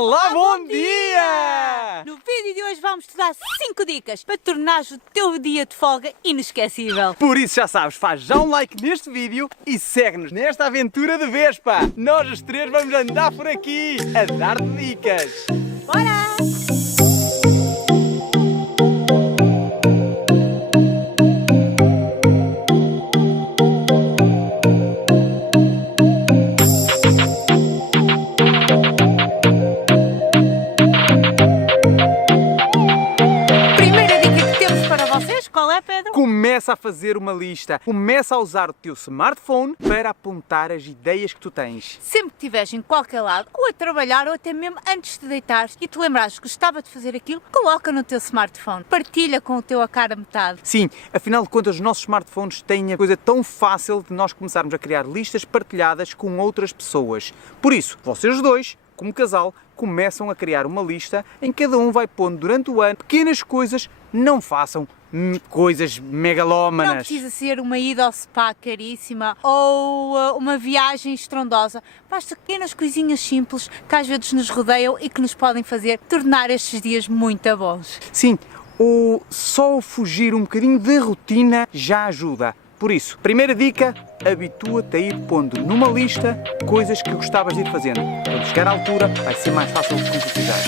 Olá, bom dia! No vídeo de hoje vamos te dar 5 dicas para tornares o teu dia de folga inesquecível. Por isso já sabes, faz já um like neste vídeo e segue-nos nesta aventura de Vespa. Nós os três vamos andar por aqui a dar-te dicas. Bora! Começa a fazer uma lista, começa a usar o teu smartphone para apontar as ideias que tu tens. Sempre que estiveres em qualquer lado, ou a trabalhar, ou até mesmo antes de deitares e te lembrares que gostava de fazer aquilo, coloca no teu smartphone, partilha com o teu a cara metade. Sim, afinal de contas os nossos smartphones têm a coisa tão fácil de nós começarmos a criar listas partilhadas com outras pessoas. Por isso, vocês dois, como casal, começam a criar uma lista em que cada um vai pondo durante o ano pequenas coisas, não façam coisas megalómanas. Não precisa ser uma ida ao spa caríssima ou uma viagem estrondosa. Basta pequenas coisinhas simples que às vezes nos rodeiam e que nos podem fazer tornar estes dias muito bons. Sim, ou só fugir um bocadinho da rotina já ajuda. Por isso, primeira dica, habitua-te a ir pondo numa lista coisas que gostavas de ir fazendo. Quando chegar à altura, vai ser mais fácil de concretizar.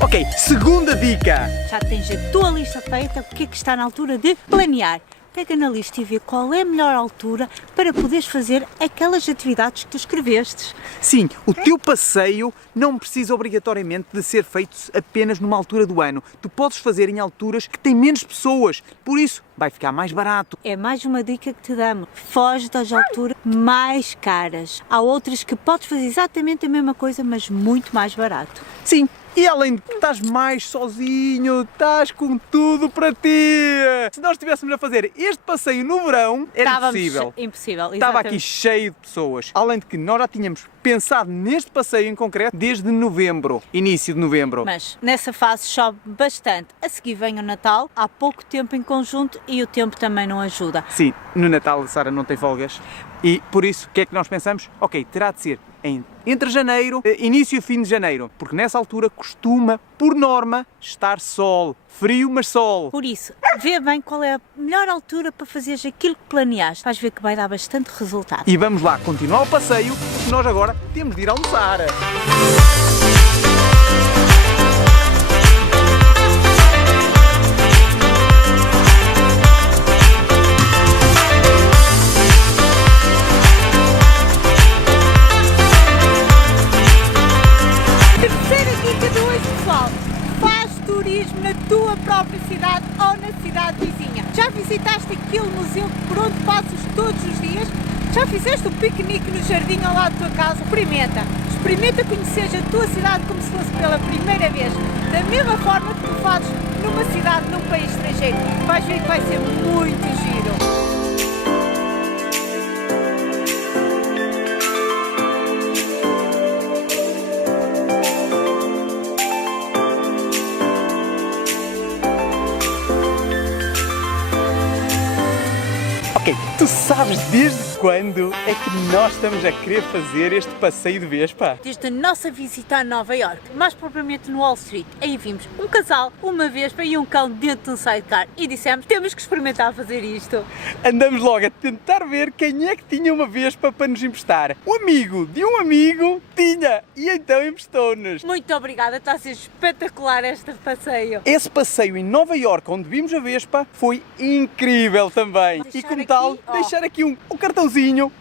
Ok, segunda dica. Já tens a tua lista feita, o que é que está na altura de planear? Pega na lista e vê qual é a melhor altura para poderes fazer aquelas atividades que tu escreveste. Sim, o teu passeio não precisa obrigatoriamente de ser feito apenas numa altura do ano. Tu podes fazer em alturas que têm menos pessoas, por isso vai ficar mais barato. É mais uma dica que te damos. Foge das alturas mais caras. Há outras que podes fazer exatamente a mesma coisa, mas muito mais barato. Sim. E além de que estás mais sozinho, estás com tudo para ti. Se nós estivéssemos a fazer este passeio no verão, era impossível. Impossível, Estava aqui cheio de pessoas. Além de que nós já tínhamos pensado neste passeio em concreto desde novembro, início de novembro. Mas nessa fase chove bastante. A seguir vem o Natal, há pouco tempo em conjunto e o tempo também não ajuda. Sim, no Natal a Sara não tem folgas e por isso, o que é que nós pensamos? Ok, terá de ser entre janeiro, início e fim de janeiro, porque nessa altura costuma, por norma, estar sol. Frio, mas sol. Por isso, vê bem qual é a melhor altura para fazeres aquilo que planeaste. Vais ver que vai dar bastante resultado. E vamos lá, continuar o passeio, porque nós agora temos de ir almoçar. Própria cidade ou na cidade vizinha. Já visitaste aquele museu por onde passas todos os dias? Já fizeste um piquenique no jardim ao lado da tua casa? Experimenta conhecer a tua cidade como se fosse pela primeira vez, da mesma forma que tu fazes numa cidade, num país estrangeiro. Vais ver que vai ser muito giro. Ok, tu sabes desde quando é que nós estamos a querer fazer este passeio de Vespa? Desde a nossa visita a Nova York, mais propriamente no Wall Street. Aí vimos um casal, uma Vespa e um cão dentro de um sidecar e dissemos, temos que experimentar fazer isto. Andamos logo a tentar ver quem é que tinha uma Vespa para nos emprestar. O amigo de um amigo tinha e então emprestou-nos. Muito obrigada, está a ser espetacular este passeio. Esse passeio em Nova York, onde vimos a Vespa, foi incrível também. E como tal, deixar aqui um cartãozinho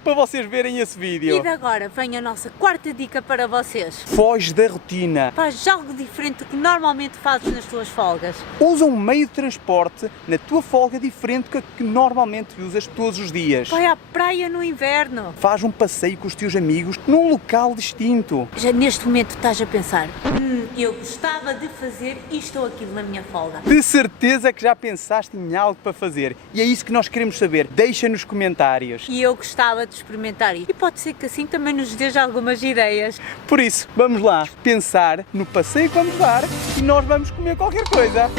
para vocês verem esse vídeo. E de agora vem a nossa quarta dica para vocês. Foge da rotina. Faz algo diferente do que normalmente fazes nas tuas folgas. Usa um meio de transporte na tua folga diferente do que normalmente usas todos os dias. Vai à praia no inverno. Faz um passeio com os teus amigos num local distinto. Já neste momento estás a pensar, eu gostava de fazer isto ou aquilo na minha folga. De certeza que já pensaste em algo para fazer e é isso que nós queremos saber. Deixa nos comentários. E eu gostava de experimentar isso. E pode ser que assim também nos dês algumas ideias. Por isso, vamos lá pensar no passeio que vamos dar e nós vamos comer qualquer coisa.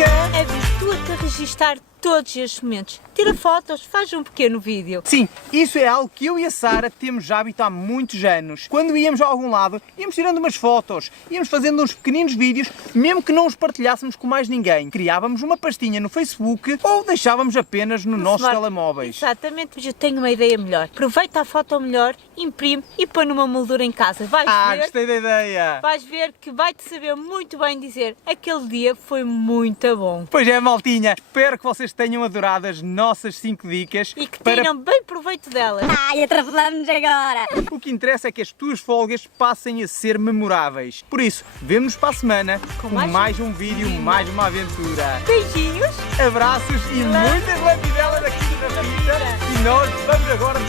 dica! Habitua-te a registar todos estes momentos. Tira fotos, faz um pequeno vídeo. Sim, isso é algo que eu e a Sara temos já hábito há muitos anos. Quando íamos a algum lado, íamos tirando umas fotos, íamos fazendo uns pequeninos vídeos, mesmo que não os partilhássemos com mais ninguém. Criávamos uma pastinha no Facebook ou deixávamos apenas no nossos telemóveis. Exatamente, mas eu tenho uma ideia melhor. Aproveita a foto melhor, imprime e põe numa moldura em casa. Vais ver, gostei da ideia! vais ver que vai-te saber muito bem dizer aquele dia foi muito bom. Pois é, maltinha, espero que vocês tenham adorado as nossas 5 dicas. E que tenham bem proveito delas. Ai, atrapalhamos agora! O que interessa é que as tuas folgas passem a ser memoráveis. Por isso, vemo-nos para a semana com mais um vídeo, mais uma aventura. Beijinhos. Abraços e muitas lambidelas aqui na vida. E nós vamos agora